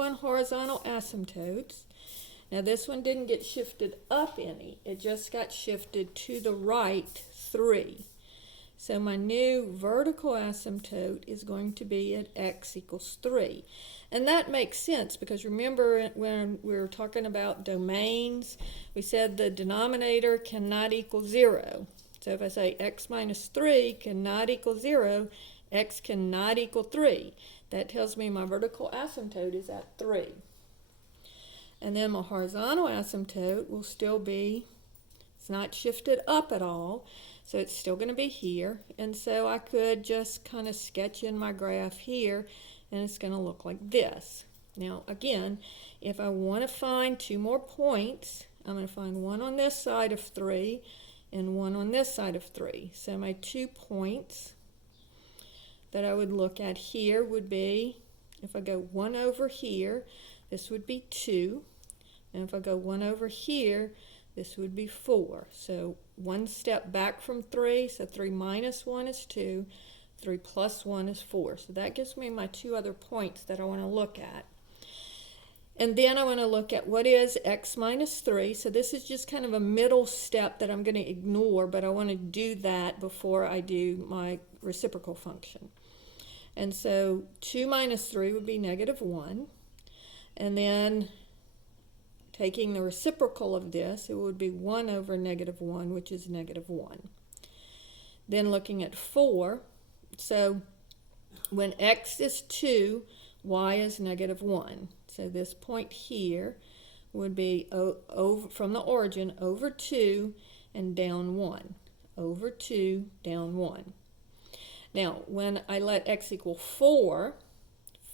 and horizontal asymptotes. Now this one didn't get shifted up any, it just got shifted to the right 3. So my new vertical asymptote is going to be at x equals 3. And that makes sense because remember when we were talking about domains, we said the denominator cannot equal 0. So if I say x minus 3 cannot equal 0, x cannot equal 3. That tells me my vertical asymptote is at 3. And then my horizontal asymptote will still be, it's not shifted up at all, so it's still going to be here. And so I could just kind of sketch in my graph here, and it's going to look like this. Now again, if I want to find 2 more points, I'm going to find one on this side of 3 and one on this side of 3. So my 2 points that I would look at here would be, if I go 1 over here, this would be 2. And if I go 1 over here, this would be 4. So 1 step back from 3, so 3 minus 1 is 2, 3 plus 1 is 4. So that gives me my 2 other points that I want to look at. And then I want to look at what is x minus 3. So this is just kind of a middle step that I'm going to ignore, but I want to do that before I do my reciprocal function. And so 2 minus 3 would be negative 1. And then taking the reciprocal of this, it would be 1 over negative 1, which is negative 1. Then looking at 4, so when x is 2, y is negative 1. So this point here would be over from the origin over 2 and down 1. Over 2, down 1. Now, when I let x equal 4,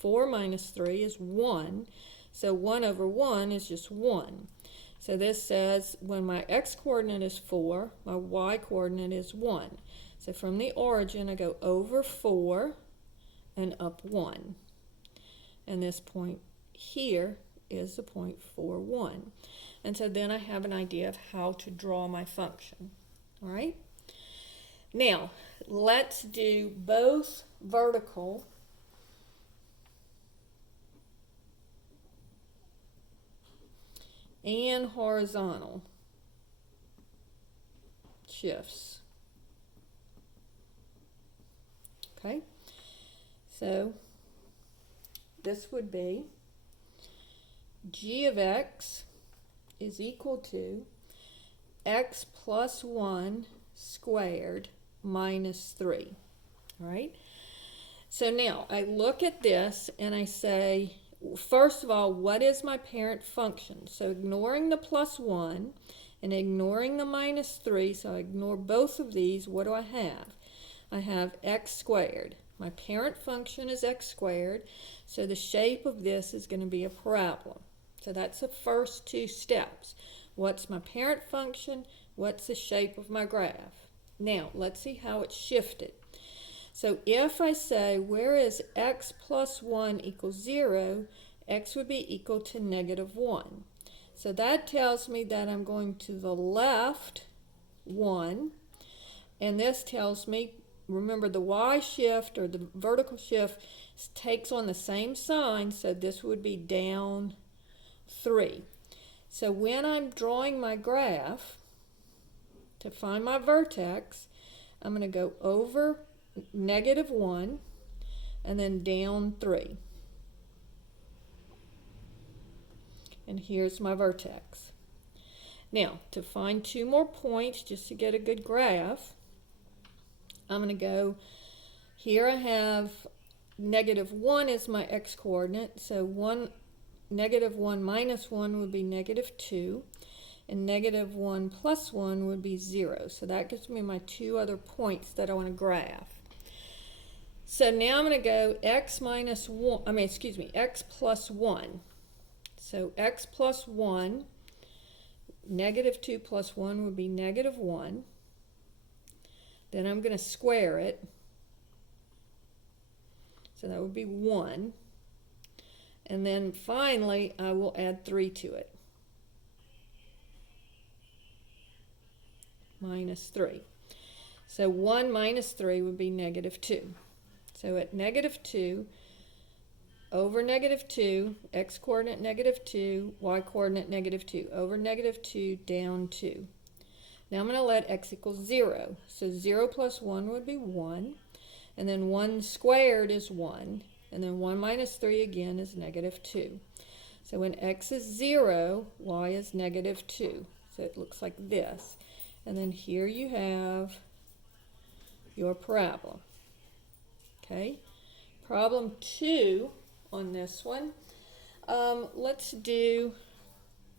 4 minus 3 is 1. So 1 over 1 is just 1. So this says when my x-coordinate is 4, my y-coordinate is 1. So from the origin, I go over 4 and up 1. And this point here is the point 4, 1. And so then I have an idea of how to draw my function. All right? Now, let's do both vertical and horizontal shifts. Okay, so this would be g of x is equal to x plus 1 squared minus 3. All right, so now I look at this and I say, first of all, what is my parent function? So ignoring the plus 1 and ignoring the minus 3, so I ignore both of these, what do I have? I have x squared. My parent function is x squared, so the shape of this is going to be a parabola. So that's the first 2 steps. What's my parent function? What's the shape of my graph? Now, let's see how it's shifted. So if I say, where is x plus 1 equals 0, x would be equal to negative 1. So that tells me that I'm going to the left 1, and this tells me, remember the y shift or the vertical shift takes on the same sign, so this would be down 3. So when I'm drawing my graph, to find my vertex, I'm going to go over negative 1 and then down 3. And here's my vertex. Now, to find 2 more points, just to get a good graph, I'm going to go, here I have negative 1 is my x-coordinate, so negative 1 minus 1 would be negative 2, and negative 1 plus 1 would be 0. So that gives me my 2 other points that I want to graph. So now I'm going to go x plus 1. So x plus 1, negative 2 plus 1 would be negative 1. Then I'm going to square it. So that would be 1. And then finally, I will add 3 to it. Minus 3. So 1 minus 3 would be negative 2. So at negative 2, over -2, x coordinate -2, y coordinate -2, over -2, down 2. Now I'm going to let x equal 0. So 0 plus 1 would be 1. And then 1 squared is 1. And then 1 minus 3 again is -2. So when x is 0, y is -2. So it looks like this. And then here you have your parabola. Okay? Problem 2 on this one. Let's do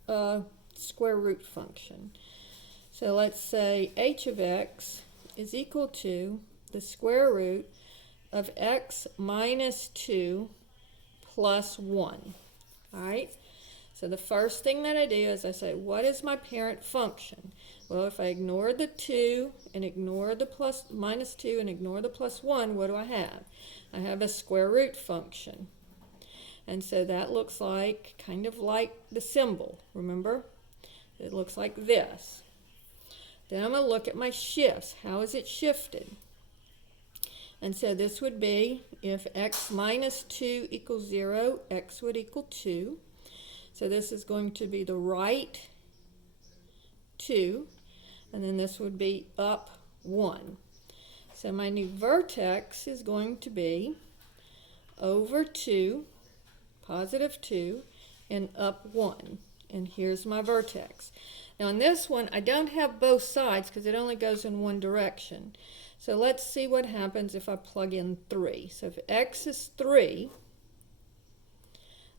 a square root function. So let's say h of x is equal to the square root of x minus 2 plus 1. All right? So the first thing that I do is I say, what is my parent function? Well, if I ignore the 2 and ignore the minus 2 and ignore the plus 1, what do I have? I have a square root function. And so that looks like, kind of like the symbol, remember? It looks like this. Then I'm going to look at my shifts. How is it shifted? And so this would be, if x minus 2 equals 0, x would equal 2. So this is going to be the right 2. And then this would be up 1. So my new vertex is going to be over 2, positive 2, and up 1. And here's my vertex. Now on this one, I don't have both sides because it only goes in one direction. So let's see what happens if I plug in 3. So if x is 3,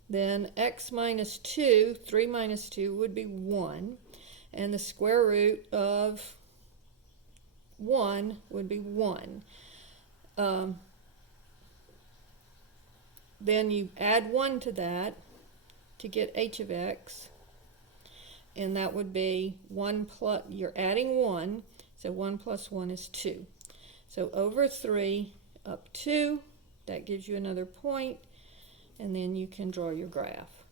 then x minus 2, 3 minus 2 would be 1. And the square root of 1 would be 1. Then you add 1 to that to get h of x. And that would be 1 plus, you're adding 1, so 1 plus 1 is 2. So over 3, up 2, that gives you another point, and then you can draw your graph.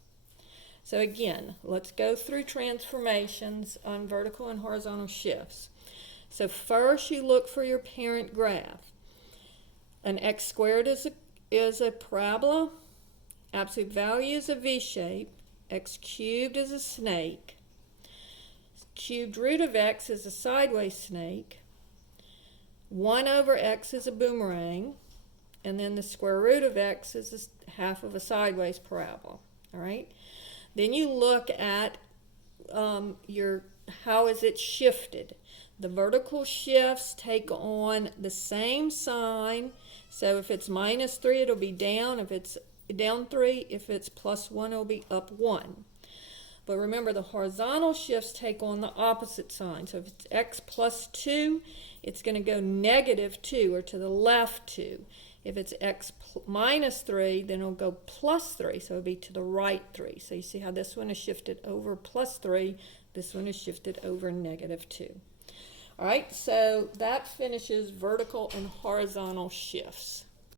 So again, let's go through transformations on vertical and horizontal shifts. So first you look for your parent graph. An x squared is a parabola, absolute value is a v-shape, x cubed is a snake, cubed root of x is a sideways snake, 1 over x is a boomerang, and then the square root of x is half of a sideways parabola. All right? Then you look at how is it shifted. The vertical shifts take on the same sign. So if it's minus 3, it'll be down. If it's down 3, if it's plus 1, it'll be up 1. But remember, the horizontal shifts take on the opposite sign. So if it's x plus 2, it's going to go negative 2, or to the left 2. If it's x minus 3, then it'll go plus 3, so it'll be to the right 3. So you see how this one is shifted over plus 3, this one is shifted over negative 2. All right, so that finishes vertical and horizontal shifts.